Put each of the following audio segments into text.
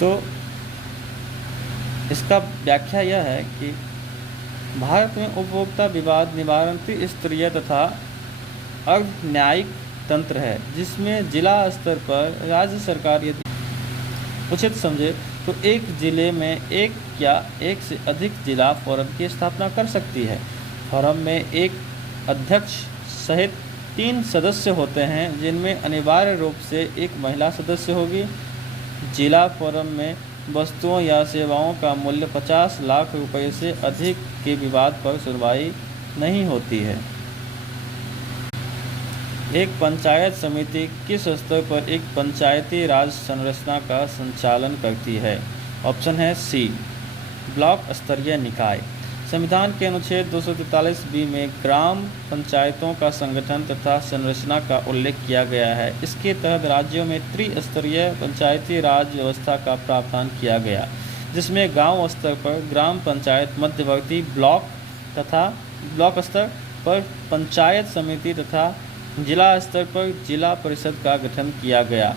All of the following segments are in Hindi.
तो इसका व्याख्या यह है कि भारत में उपभोक्ता विवाद निवारण त्रिस्तरीय तथा अर्ध न्यायिक तंत्र है, जिसमें जिला स्तर पर राज्य सरकार यदि उचित समझे तो एक जिले में एक या एक से अधिक जिला फोरम की स्थापना कर सकती है। फोरम में एक अध्यक्ष सहित 3 सदस्य होते हैं, जिनमें अनिवार्य रूप से एक महिला सदस्य होगी। जिला फोरम में वस्तुओं या सेवाओं का मूल्य 50 लाख रुपए से अधिक के विवाद पर सुनवाई नहीं होती है। एक पंचायत समिति किस स्तर पर एक पंचायती राज संरचना का संचालन करती है? ऑप्शन है सी, ब्लॉक स्तरीय निकाय। संविधान के अनुच्छेद 243 में ग्राम पंचायतों का संगठन तथा संरचना का उल्लेख किया गया है। इसके तहत राज्यों में त्रिस्तरीय पंचायती राज व्यवस्था का प्रावधान किया गया, जिसमें गांव स्तर पर ग्राम पंचायत, मध्यवर्ती ब्लॉक तथा ब्लॉक स्तर पर पंचायत समिति तथा जिला स्तर पर जिला परिषद का गठन किया गया।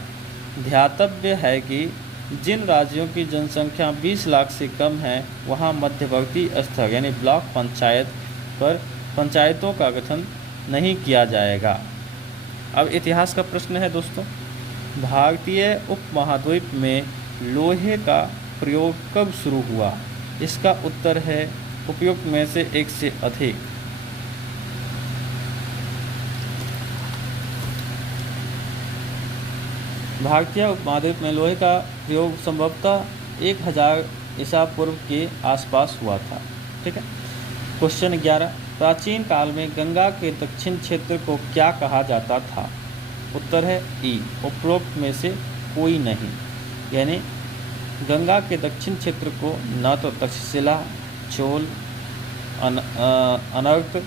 ध्यातव्य है कि जिन राज्यों की जनसंख्या 20 लाख से कम है, वहां मध्यवर्ती स्तर यानी ब्लॉक पंचायत पर पंचायतों का गठन नहीं किया जाएगा। अब इतिहास का प्रश्न है दोस्तों, भारतीय उपमहाद्वीप में लोहे का प्रयोग कब शुरू हुआ? इसका उत्तर है उपयुक्त में से एक से अधिक। भारतीय उपमहाद्वीप में लोहे का प्रयोग संभवतः 1000 ईसा पूर्व के आसपास हुआ था। ठीक है। क्वेश्चन 11, प्राचीन काल में गंगा के दक्षिण क्षेत्र को क्या कहा जाता था? उत्तर है ई, उपरोक्त में से कोई नहीं। यानी गंगा के दक्षिण क्षेत्र को न तो तक्षशिला, चोल, अनर्त,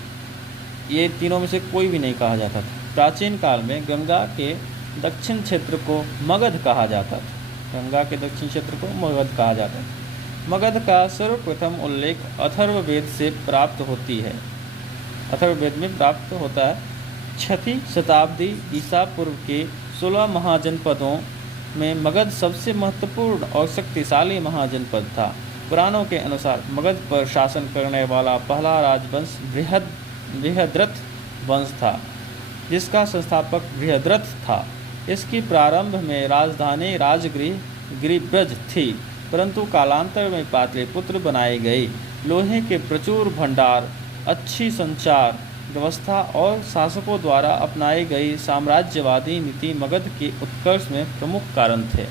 ये तीनों में से कोई भी नहीं कहा जाता था। प्राचीन काल में गंगा के दक्षिण क्षेत्र को मगध कहा जाता था। गंगा के दक्षिण क्षेत्र को मगध कहा जाता था। मगध का सर्वप्रथम उल्लेख अथर्ववेद से प्राप्त होती है। अथर्ववेद में प्राप्त होता है। 6वीं शताब्दी ईसा पूर्व के 16 महाजनपदों में मगध सबसे महत्वपूर्ण और शक्तिशाली महाजनपद था। पुराणों के अनुसार मगध पर शासन करने वाला पहला राजवंश बृहद्रथ वंश था, जिसका संस्थापक बृहद्रथ था। इसकी प्रारंभ में राजधानी राजगृह गिरिब्रज थी, परंतु कालांतर में पाटलिपुत्र बनाई गई। लोहे के प्रचुर भंडार, अच्छी संचार व्यवस्था और शासकों द्वारा अपनाई गई साम्राज्यवादी नीति मगध के उत्कर्ष में प्रमुख कारण थे।